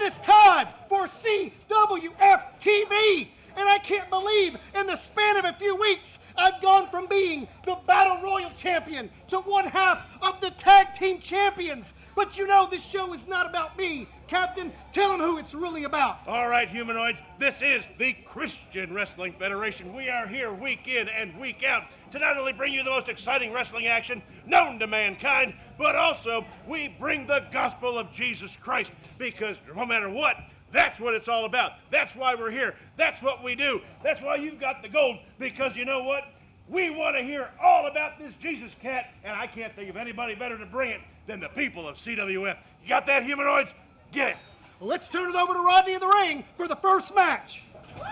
It is time for CWF TV. And I can't believe in the span of a few weeks, I've gone from being the Battle Royal champion to one half of the tag team champions. But you know, this show is not about me. Captain, tell them who it's really about. All right, humanoids, this is the Christian Wrestling Federation. We are here week in and week out to not only bring you the most exciting wrestling action known to mankind, but also we bring the gospel of Jesus Christ, because no matter what, that's what it's all about. That's why we're here. That's what we do. That's why you've got the gold, because you know what? We want to hear all about this Jesus cat, and I can't think of anybody better to bring it than the people of CWF. You got that, humanoids? Get it. Let's turn it over to Rodney in the ring for the first match. Wow!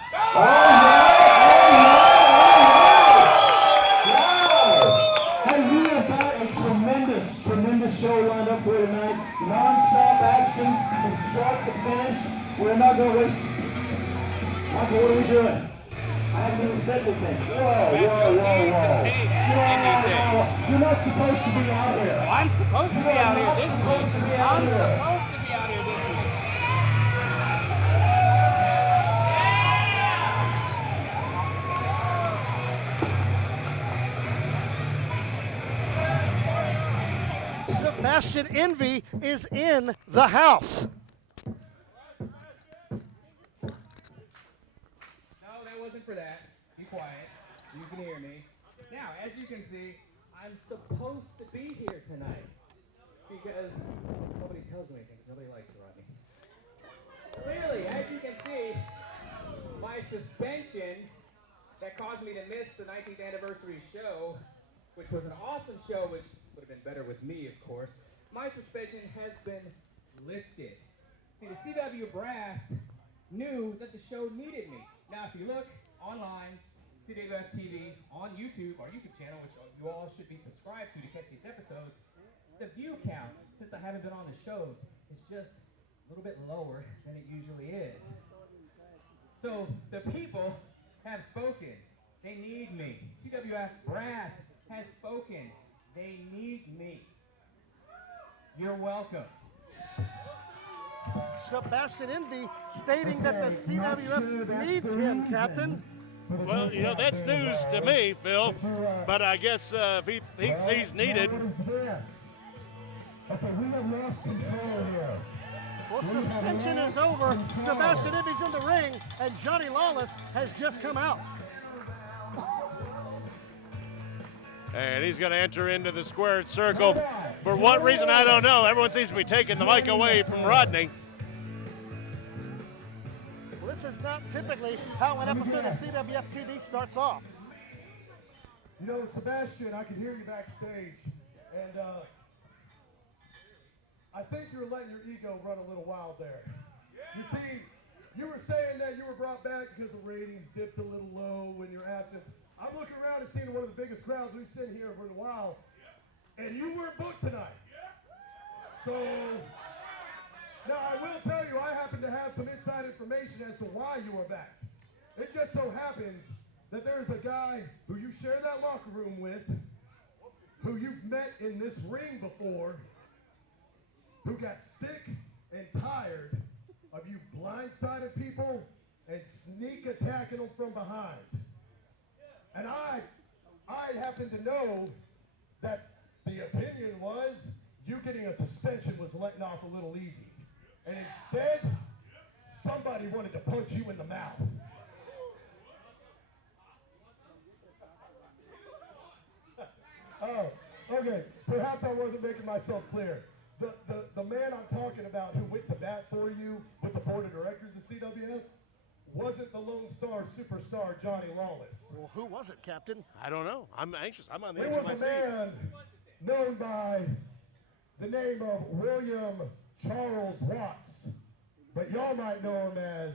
Hey, we have got a tremendous show lined up for tonight. Non-stop action from start to finish. We're not going to waste. Michael, what are we doing? I haven't even said anything. Whoa. You're not supposed to be out here. I'm supposed to be out here this week. I'm supposed to be out here this week. Sebastian Envy is in the house. For that, be quiet. You can hear me. Now, as you can see, I'm supposed to be here tonight because nobody tells me anything. Nobody likes Rodney. Clearly, as you can see, my suspension that caused me to miss the 19th anniversary show, which was an awesome show, which would have been better with me, of course. My suspension has been lifted. See, the CW brass knew that the show needed me. Now, if you look online, CWF TV, on YouTube, our YouTube channel, which you all should be subscribed to catch these episodes, the view count, since I haven't been on the shows, is just a little bit lower than it usually is. So the people have spoken. They need me. CWF brass has spoken. They need me. You're welcome. Sebastian Envy stating that the CWF needs him, Captain. Well, you know, that's news to me, Phil. But I guess if he thinks he's needed. Okay, we have lost control here. Well, suspension is over. Sebastian Envy's in the ring, and Johnny Lawless has just come out. And he's going to enter into the squared circle. For what reason, I don't know. Everyone seems to be taking the mic away from Rodney. This is not typically how an episode of CWF TV starts off. You know, Sebastian, I can hear you backstage, and I think you're letting your ego run a little wild there. You see, you were saying that you were brought back because the ratings dipped a little low when you're absent. I'm looking around and seeing one of the biggest crowds we've seen here for a while, and you weren't booked tonight. So, now I will tell you, I happen to have some inside information as to why you were back. It just so happens that there's a guy who you share that locker room with, who you've met in this ring before, who got sick and tired of you blindsided people and sneak attacking them from behind. And I happen to know that the opinion was you getting a suspension was letting off a little easy. And instead, somebody wanted to punch you in the mouth. Oh, okay. Perhaps I wasn't making myself clear. The man I'm talking about who went to bat for you with the board of directors of CWF wasn't the Lone Star superstar Johnny Lawless. Well, who was it, Captain? I don't know. I'm anxious. I'm on the It edge of my was seat. a man known by the name of William Charles Watts, but y'all might know him as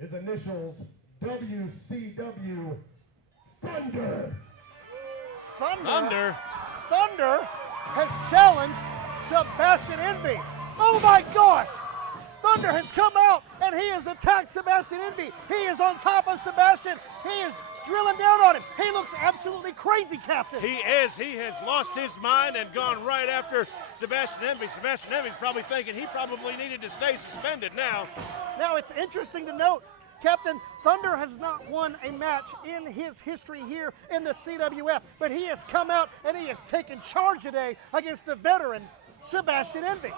his initials WCW Thunder. Thunder has challenged Sebastian Envy. Oh my gosh! Thunder has come out and he has attacked Sebastian Envy. He is on top of Sebastian. He is drilling down on him. He looks absolutely crazy, Captain. He is. He has lost his mind and gone right after Sebastian Envy. Sebastian Envy's probably thinking he probably needed to stay suspended now. Now, it's interesting to note, Captain, Thunder has not won a match in his history here in the CWF, but he has come out and he has taken charge today against the veteran Sebastian Envy.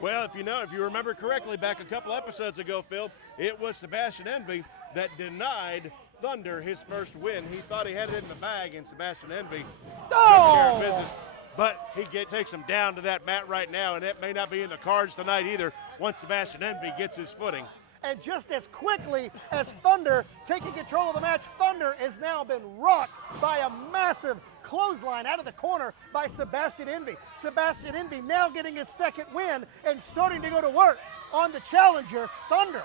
Well, if you remember correctly, back a couple episodes ago, Phil, it was Sebastian Envy that denied Thunder his first win. He thought he had it in the bag, and Sebastian Envy took care of business. But he takes him down to that mat right now, and it may not be in the cards tonight either once Sebastian Envy gets his footing. And just as quickly as Thunder taking control of the match, Thunder has now been rocked by a massive clothesline out of the corner by Sebastian Envy. Sebastian Envy now getting his second win and starting to go to work on the challenger, Thunder.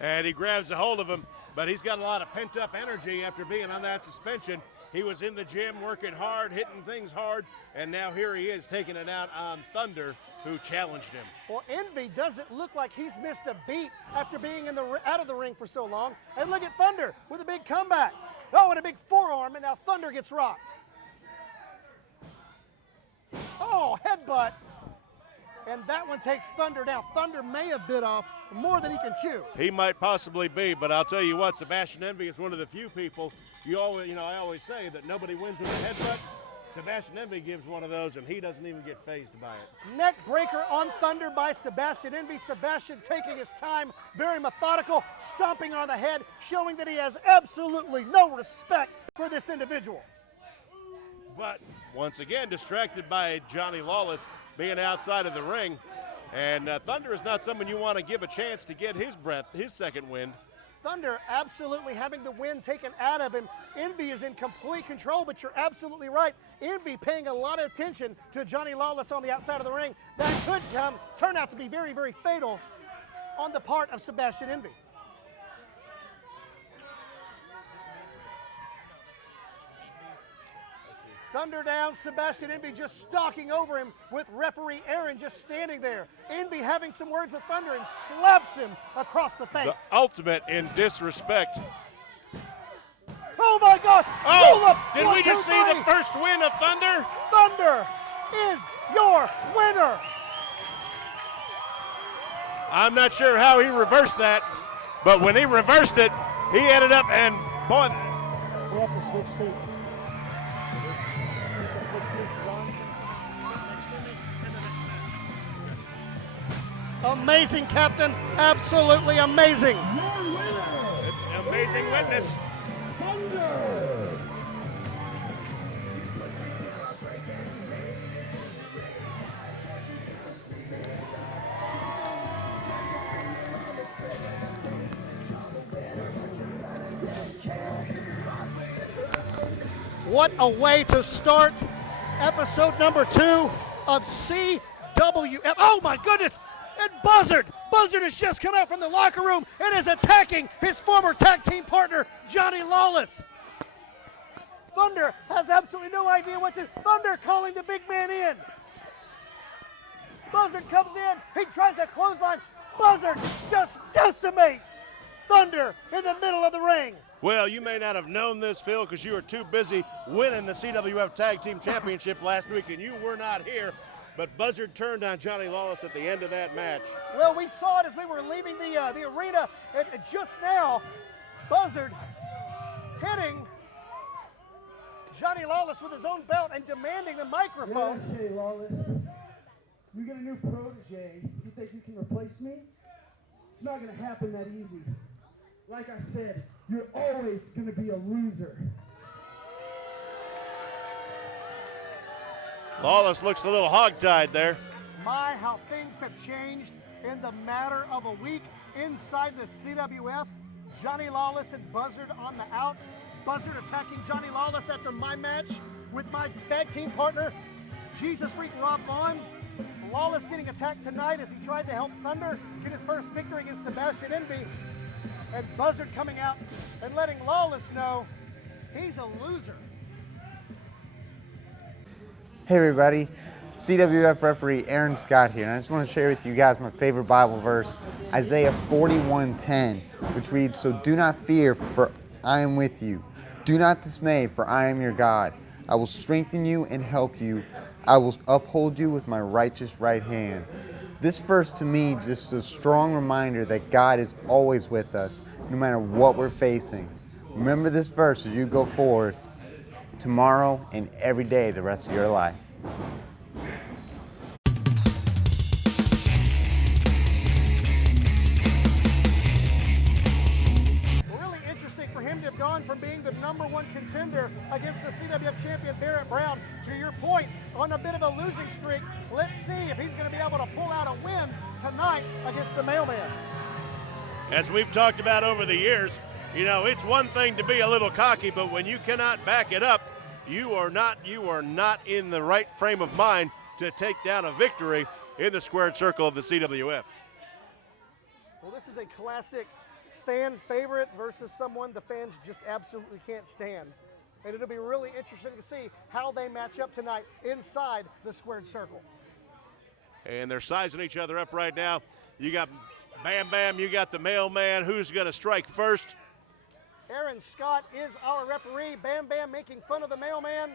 And he grabs a hold of him, but he's got a lot of pent-up energy after being on that suspension. He was in the gym working hard, hitting things hard, and now here he is taking it out on Thunder, who challenged him. Well, Envy doesn't look like he's missed a beat after being out of the ring for so long. And look at Thunder with a big comeback. Oh, and a big forearm, and now Thunder gets rocked. Oh, headbutt. And that one takes Thunder down. Thunder may have bit off more than he can chew. He might possibly be, but I'll tell you what, Sebastian Envy is one of the few people, I always say that nobody wins with a headbutt. Sebastian Envy gives one of those, and he doesn't even get fazed by it. Neck breaker on Thunder by Sebastian Envy. Sebastian taking his time, very methodical, stomping on the head, showing that he has absolutely no respect for this individual. But once again, distracted by Johnny Lawless being outside of the ring. And Thunder is not someone you want to give a chance to get his second wind. Thunder absolutely having the wind taken out of him. Envy is in complete control, but you're absolutely right. Envy paying a lot of attention to Johnny Lawless on the outside of the ring. That could turn out to be very, very fatal on the part of Sebastian Envy. Thunder down, Sebastian Envy just stalking over him with referee Aaron just standing there. Envy having some words with Thunder and slaps him across the face. The ultimate in disrespect. Oh my gosh! Oh, did we just see the first win of Thunder? Thunder is your winner. I'm not sure how he reversed that, but when he reversed it, he ended up and boy. We have to switch seats. Amazing, Captain. Absolutely amazing. It's an amazing witness. What a way to start episode number 2 of CWF. Oh my goodness! And Buzzard has just come out from the locker room and is attacking his former tag team partner, Johnny Lawless. Thunder has absolutely no idea what to do. Thunder calling the big man in. Buzzard comes in, he tries a clothesline. Buzzard just decimates Thunder in the middle of the ring. Well, you may not have known this, Phil, because you were too busy winning the CWF Tag Team Championship last week and you were not here. But Buzzard turned on Johnny Lawless at the end of that match. Well, we saw it as we were leaving the arena, and just now, Buzzard hitting Johnny Lawless with his own belt and demanding the microphone. Yeah, hey, Lawless, you get a new protege. You think you can replace me? It's not going to happen that easy. Like I said, you're always going to be a loser. Lawless looks a little hogtied there. My, how things have changed in the matter of a week inside the CWF. Johnny Lawless and Buzzard on the outs. Buzzard attacking Johnny Lawless after my match with my tag team partner, Jesus Freaking Rob Vaughn. Lawless getting attacked tonight as he tried to help Thunder get his first victory against Sebastian Envy. And Buzzard coming out and letting Lawless know he's a loser. Hey everybody, CWF referee Aaron Scott here, and I just want to share with you guys my favorite Bible verse, Isaiah 41:10, which reads, "So do not fear, for I am with you. Do not dismay, for I am your God. I will strengthen you and help you. I will uphold you with my righteous right hand. This verse to me just a strong reminder that God is always with us, no matter what we're facing. Remember this verse as you go forward tomorrow and every day the rest of your life. Really interesting for him to have gone from being the #1 contender against the CWF champion Barrett Brown to your point on a bit of a losing streak. Let's see if he's going to be able to pull out a win tonight against the Mailman. As we've talked about over the years, you know, it's one thing to be a little cocky, but when you cannot back it up, you are not in the right frame of mind to take down a victory in the squared circle of the CWF. Well, this is a classic fan favorite versus someone the fans just absolutely can't stand. And it'll be really interesting to see how they match up tonight inside the squared circle. And they're sizing each other up right now. You got Bam Bam, you got the Mailman. Who's going to strike first? Aaron Scott is our referee. Bam Bam making fun of the Mailman.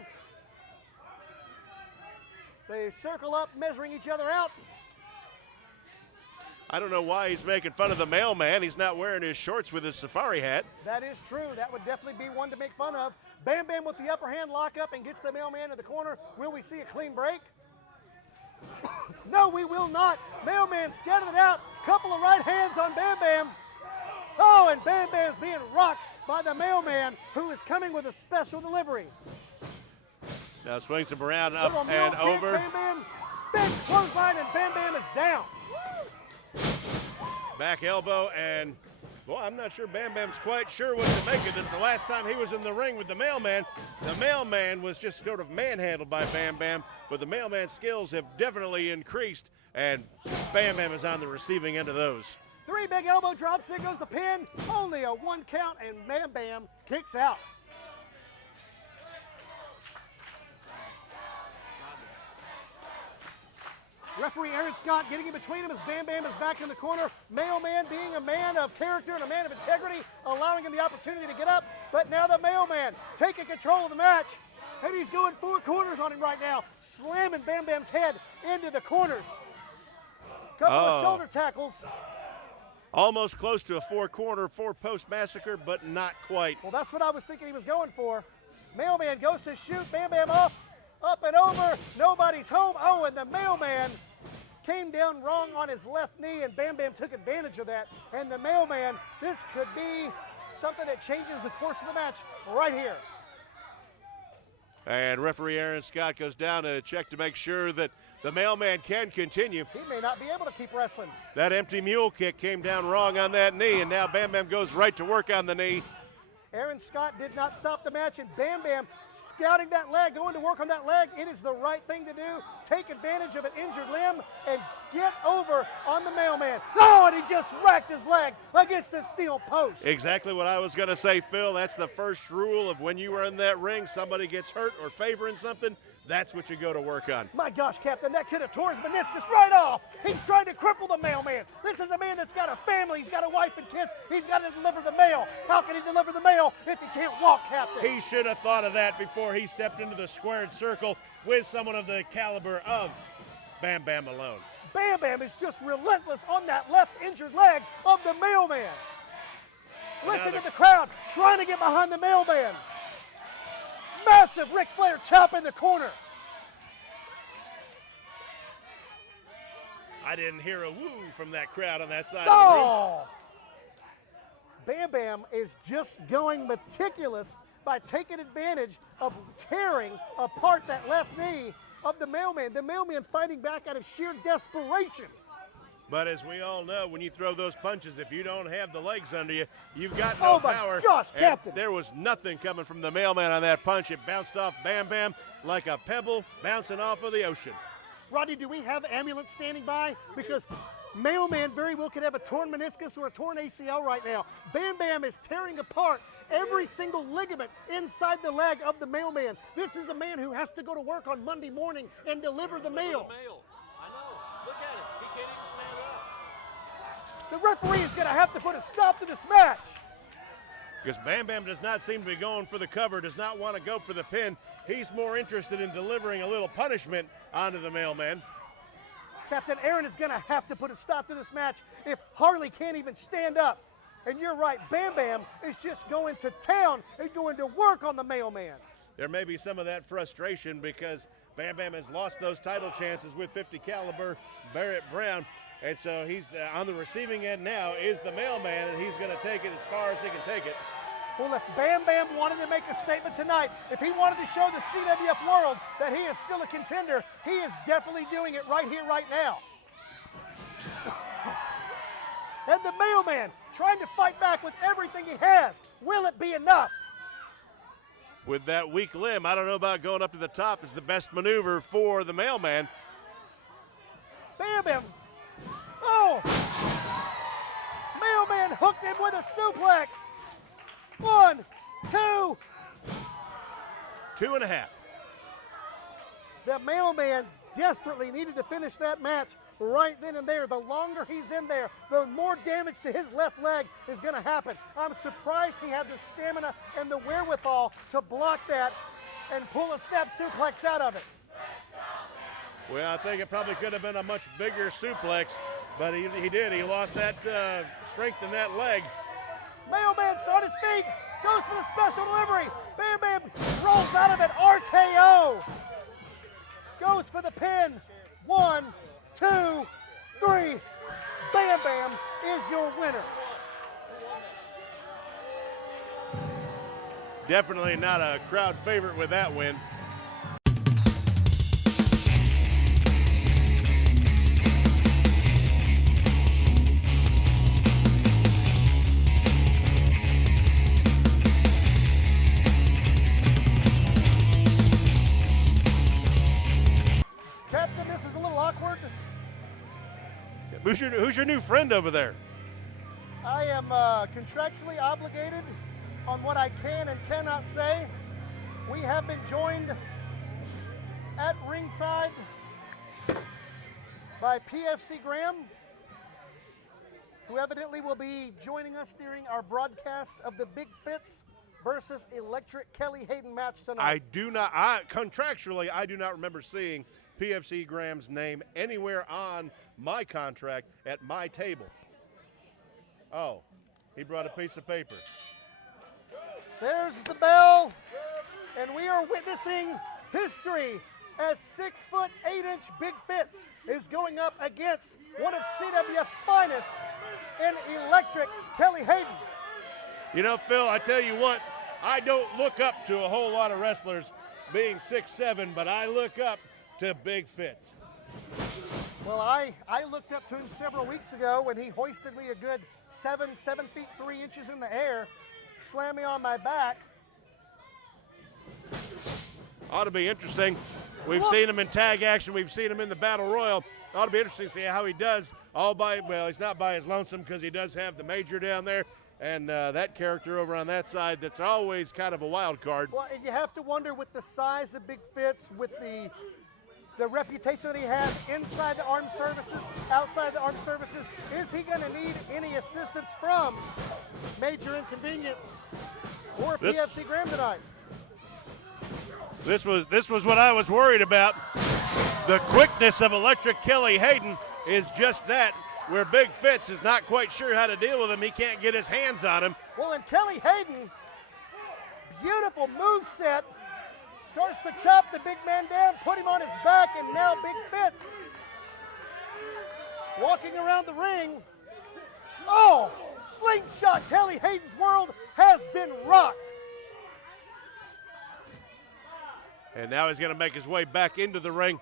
They circle up, measuring each other out. I don't know why he's making fun of the Mailman. He's not wearing his shorts with his safari hat. That is true. That would definitely be one to make fun of. Bam Bam with the upper hand lock up and gets the Mailman to the corner. Will we see a clean break? No, we will not. Mailman scattered it out. Couple of right hands on Bam Bam. Oh, and Bam Bam's being rocked by the Mailman, who is coming with a special delivery. Now swings him around, up Little and mule kick, over. Bam Bam, big clothesline, and Bam Bam is down. Back elbow, and well, I'm not sure Bam Bam's quite sure what to make of this. The last time he was in the ring with the Mailman was just sort of manhandled by Bam Bam, but the Mailman's skills have definitely increased, and Bam Bam is on the receiving end of those. 3 big elbow drops, there goes the pin. Only a 1 count, and Bam Bam kicks out. Referee Aaron Scott getting in between him as Bam Bam is back in the corner. Mailman being a man of character and a man of integrity, allowing him the opportunity to get up. But now the Mailman taking control of the match. And he's going 4 corners on him right now, slamming Bam Bam's head into the corners. Couple of shoulder tackles. Almost close to a 4-corner, 4-post massacre, but not quite. Well, that's what I was thinking he was going for. Mailman goes to shoot, Bam Bam off, up and over, nobody's home. Oh, and the Mailman came down wrong on his left knee, and Bam Bam took advantage of that. And the Mailman, this could be something that changes the course of the match right here. And referee Aaron Scott goes down to check to make sure that the Mailman can continue. He may not be able to keep wrestling. That empty mule kick came down wrong on that knee, and now Bam Bam goes right to work on the knee. Aaron Scott did not stop the match, and Bam Bam scouting that leg, going to work on that leg. It is the right thing to do. Take advantage of an injured limb and get over on the Mailman. Oh, and he just whacked his leg against the steel post. Exactly what I was going to say, Phil. That's the first rule of when you are in that ring, somebody gets hurt or favoring something, that's what you go to work on. My gosh, Captain, that kid have tore his meniscus right off. He's trying to cripple the Mailman. This is a man that's got a family. He's got a wife and kids. He's got to deliver the mail. How can he deliver the mail if he can't walk, Captain? He should have thought of that before he stepped into the squared circle with someone of the caliber of BamBam Malone. Bam Bam is just relentless on that left injured leg of the Mailman. Listen to the crowd trying to get behind the Mailman. Massive Ric Flair chop in the corner. I didn't hear a woo from that crowd on that side of the room. Oh! Bam Bam is just going meticulous by taking advantage of tearing apart that left knee of the Mailman. The Mailman fighting back out of sheer desperation. But as we all know, when you throw those punches, if you don't have the legs under you, you've got no power. Oh my gosh, and Captain. there was nothing coming from the Mailman on that punch. It bounced off Bam Bam like a pebble bouncing off of the ocean. Rodney, do we have ambulance standing by? Because Mailman very well could have a torn meniscus or a torn ACL right now. Bam Bam is tearing apart every single ligament inside the leg of the Mailman. This is a man who has to go to work on Monday morning and deliver the mail. I know. Look at it. He can't even stand up. The referee is going to have to put a stop to this match. because Bam Bam does not seem to be going for the cover, does not want to go for the pin. He's more interested in delivering a little punishment onto the Mailman. Captain Aaron is going to have to put a stop to this match if Harley can't even stand up. And you're right, Bam Bam is just going to town and going to work on the Mailman. There may be some of that frustration because Bam Bam has lost those title chances with 50 caliber Barrett Brown. And so he's on the receiving end now is the Mailman, and he's going to take it as far as he can take it. Well, if Bam Bam wanted to make a statement tonight, if he wanted to show the CWF world that he is still a contender, he is definitely doing it right here, right now. And the Mailman trying to fight back with everything he has. Will it be enough? With that weak limb, I don't know about going up to the top is the best maneuver for the Mailman. Bam Bam. Oh! Mailman hooked him with a suplex. 1, 2. 2.5. The Mailman desperately needed to finish that match right then and there. The longer he's in there, the more damage to his left leg is going to happen. I'm surprised he had the stamina and the wherewithal to block that and pull a snap suplex out of it. Well, I think it probably could have been a much bigger suplex, but he did. He lost that strength in that leg. Mailman's on his feet, goes for the special delivery. Bam Bam rolls out of it, RKO. Goes for the pin. 1, 2, 3. Bam Bam is your winner. Definitely not a crowd favorite with that win. Captain, this is a little awkward. Who's your new friend over there? I am contractually obligated on what I can and cannot say. We have been joined at ringside by PFC Graham, who evidently will be joining us during our broadcast of the Big Fitz versus Electric Kelly Hayden match tonight. Contractually, I do not remember seeing PFC Graham's name anywhere on my contract at my table. Oh, he brought a piece of paper. There's the bell, and we are witnessing history as 6'8" Big Fitz is going up against one of CWF's finest in Electric Kelly Hayden. You know, Phil, I tell you what, I don't look up to a whole lot of wrestlers being 6'7", but I look up to Big Fitz. Well, I looked up to him several weeks ago when he hoisted me a good 7 feet 3 inches in the air, slammed me on my back. Ought to be interesting. We've seen him in tag action. We've seen him in the Battle Royal. Ought to be interesting to see how he does well, he's not by his lonesome because he does have the Major down there and that character over on that side that's always kind of a wild card. Well, and you have to wonder with the size of Big Fitz, with the reputation that he has inside the armed services, outside the armed services, is he going to need any assistance from Major Inconvenience or PFC Graham tonight? This was what I was worried about. The quickness of Electric Kelly Hayden is just that, where Big Fitz is not quite sure how to deal with him. He can't get his hands on him. Well, and Kelly Hayden, beautiful move set, starts to chop the big man down, put him on his back, and now Big Fitz walking around the ring. Oh, slingshot. Kelly Hayden's world has been rocked. And now he's going to make his way back into the ring.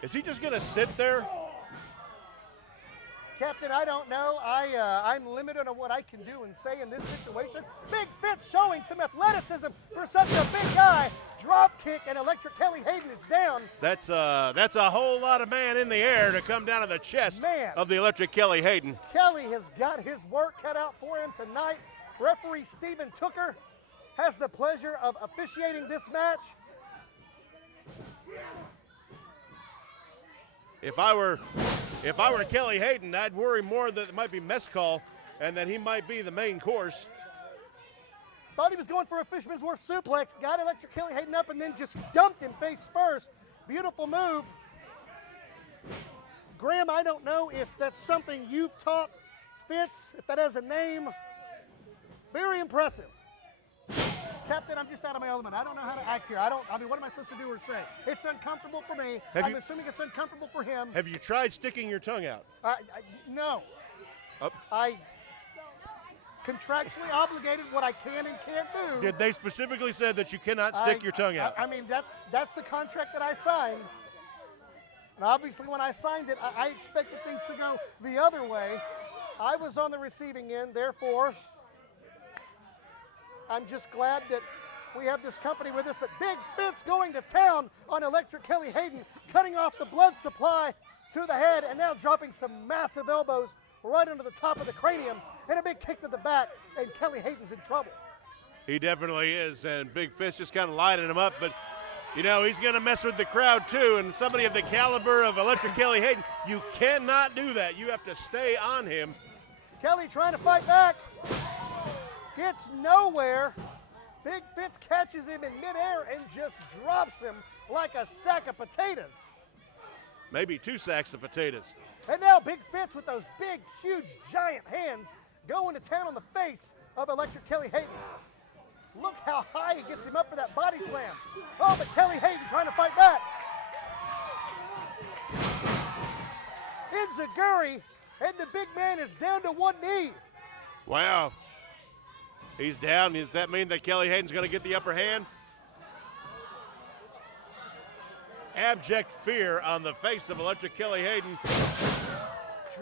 Is he just going to sit there? Captain, I don't know. I'm limited on what I can do and say in this situation. Big Fitz showing some athleticism for such a big guy. Drop kick, and Electric Kelly Hayden is down. That's a whole lot of man in the air to come down to the chest of the Electric Kelly Hayden. Kelly has got his work cut out for him tonight. Referee Stephen Tooker has the pleasure of officiating this match. If I were Kelly Hayden, I'd worry more that it might be mess call and that he might be the main course. Thought he was going for a Fisherman's Wharf suplex. Got Electric Kelly Hayden up and then just dumped him face first. Beautiful move. Graham, I don't know if that's something you've taught Fitz, if that has a name. Very impressive. Captain, I'm just out of my element. I don't know how to act here. I mean, what am I supposed to do or say? It's uncomfortable for me. I'm assuming it's uncomfortable for him. Have you tried sticking your tongue out? No. Oh. I contractually obligated what I can and can't do. Did they specifically said that you cannot stick your tongue out? I mean, that's the contract that I signed. And obviously, when I signed it, I expected things to go the other way. I was on the receiving end, therefore, I'm just glad that we have this company with us. But Big Fitz going to town on Electric Kelly Hayden, cutting off the blood supply to the head, and now dropping some massive elbows right under the top of the cranium, and a big kick to the back, and Kelly Hayden's in trouble. He definitely is, and Big Fitz just kind of lighting him up, but you know, he's going to mess with the crowd too, and somebody of the caliber of Electric Kelly Hayden, you cannot do that. You have to stay on him. Kelly trying to fight back, gets nowhere. Big Fitz catches him in midair and just drops him like a sack of potatoes. Maybe 2 sacks of potatoes. And now Big Fitz with those big, huge, giant hands going to town on the face of Electric Kelly Hayden. Look how high he gets him up for that body slam. Oh, but Kelly Hayden trying to fight back. Enziguri, and the big man is down to one knee. Wow. He's down. Does that mean that Kelly Hayden's going to get the upper hand? Abject fear on the face of Electric Kelly Hayden.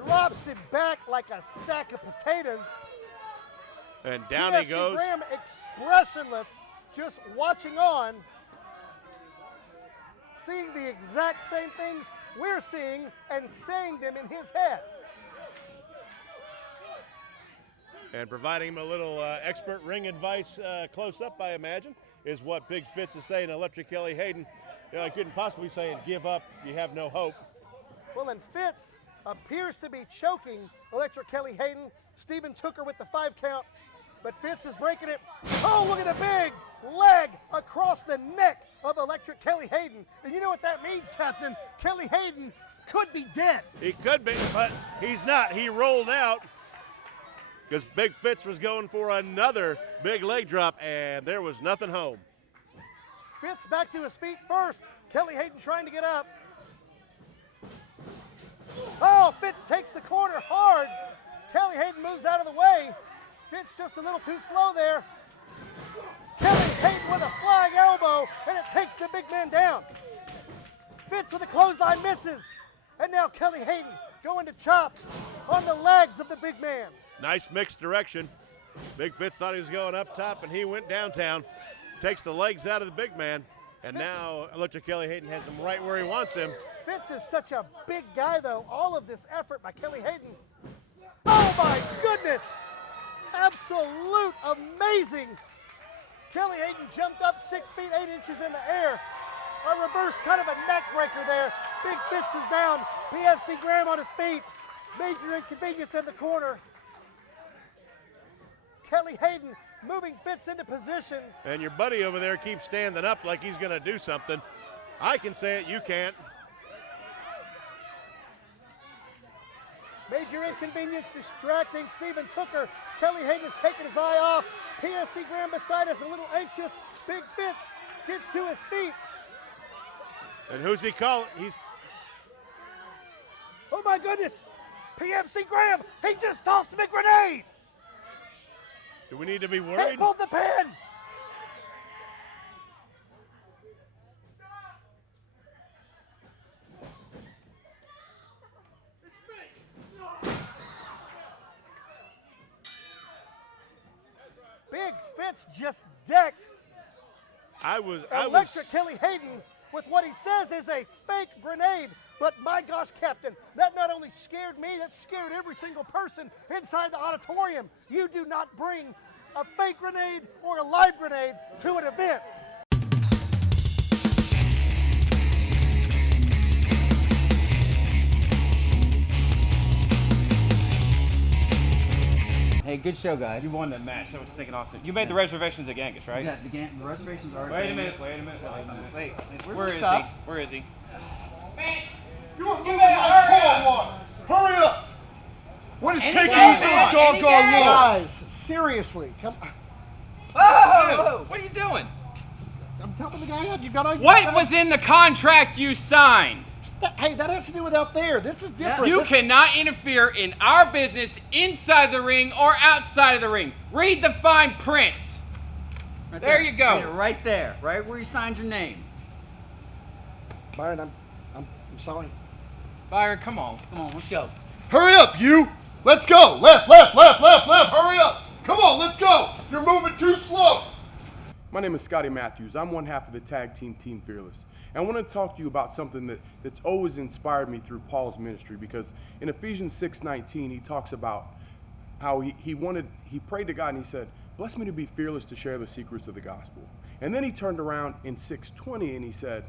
Drops him back like a sack of potatoes. And down he goes. Graham expressionless, just watching on, seeing the exact same things we're seeing and saying them in his head. And providing him a little expert ring advice close up, I imagine, is what Big Fitz is saying. Electric Kelly Hayden, you know, I couldn't possibly say give up, you have no hope. Well, and Fitz appears to be choking Electric Kelly Hayden. Steven took her with the 5 count, but Fitz is breaking it. Oh, look at the big leg across the neck of Electric Kelly Hayden. And you know what that means, Captain? Kelly Hayden could be dead. He could be, but he's not. He rolled out because Big Fitz was going for another big leg drop, and there was nothing home. Fitz back to his feet first. Kelly Hayden trying to get up. Oh, Fitz takes the corner hard. Kelly Hayden moves out of the way. Fitz just a little too slow there. Kelly Hayden with a flying elbow, and it takes the big man down. Fitz with a clothesline misses. And now Kelly Hayden going to chop on the legs of the big man. Nice mixed direction. Big Fitz thought he was going up top, and he went downtown. Takes the legs out of the big man, and Fitz, now Electric Kelly Hayden has him right where he wants him. Fitz is such a big guy, though. All of this effort by Kelly Hayden. Oh, my goodness. Absolute amazing. Kelly Hayden jumped up 6 feet, 8 inches in the air. A reverse kind of a neck breaker there. Big Fitz is down. PFC Graham on his feet. Major inconvenience in the corner. Kelly Hayden moving Fitz into position. And your buddy over there keeps standing up like he's going to do something. I can say it, you can't. Major inconvenience distracting Steven Tooker. Kelly Hayden has taken his eye off. PFC Graham beside us, a little anxious. Big Fitz gets to his feet. And who's he calling? Oh my goodness! PFC Graham, he just tossed him a grenade! Do we need to be He worried? pulled the pin! Big Fitz just decked Electric Kelly Hayden with what he says is a fake grenade. But my gosh, Captain, that not only scared me, that scared every single person inside the auditorium. You do not bring a fake grenade or a live grenade to an event. Hey, good show, guys. You won that match. That was stinking awesome. You made the reservations at Genghis, right? Yeah, the reservations are. Wait a minute. Wait, Where is stuff? he? Where is he? You're moving like cold water. Hurry up. What is taking you so doggone long? Guys, seriously, come on. Whoa! What are you doing? I'm helping the guy out. You got all. What was in the contract you signed? Hey, that has to do with out there. This is different. You This- cannot interfere in our business inside the ring or outside of the ring. Read the fine print. Right There you go. Read it right there, right where you signed your name. Byron, I'm sorry. Byron, come on. Come on, let's go. Hurry up, you. Let's go. Left. Hurry up. Come on, let's go. You're moving too slow. My name is Scotty Matthews. I'm one half of the tag team Team Fearless. And I want to talk to you about something that's always inspired me through Paul's ministry, because in Ephesians 6:19, he talks about how he prayed to God and he said, bless me to be fearless to share the secrets of the gospel. And then he turned around in 6:20 and he said,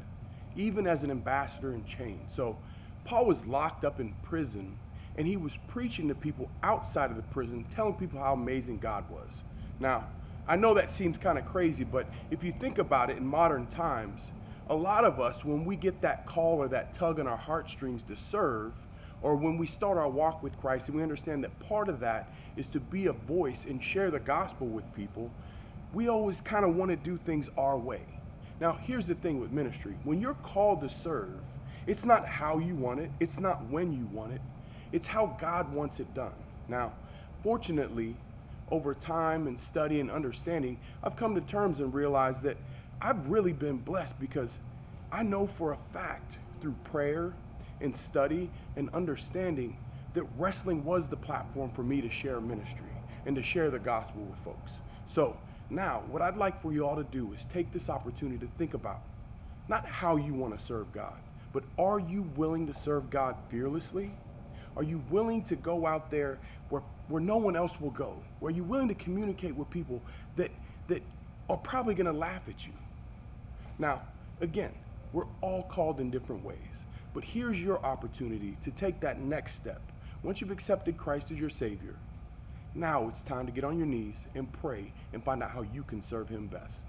even as an ambassador in chains. So Paul was locked up in prison and he was preaching to people outside of the prison, telling people how amazing God was. Now, I know that seems kind of crazy, but if you think about it in modern times, a lot of us, when we get that call or that tug on our heartstrings to serve, or when we start our walk with Christ and we understand that part of that is to be a voice and share the gospel with people, we always kind of want to do things our way. Now, here's the thing with ministry. When you're called to serve, it's not how you want it, it's not when you want it, it's how God wants it done. Now, fortunately, over time and study and understanding, I've come to terms and realized that I've really been blessed, because I know for a fact through prayer and study and understanding that wrestling was the platform for me to share ministry and to share the gospel with folks. So now what I'd like for you all to do is take this opportunity to think about not how you want to serve God, but are you willing to serve God fearlessly? Are you willing to go out there where no one else will go? Are you willing to communicate with people that are probably going to laugh at you? Now, again, we're all called in different ways, but here's your opportunity to take that next step. Once you've accepted Christ as your Savior, now it's time to get on your knees and pray and find out how you can serve Him best.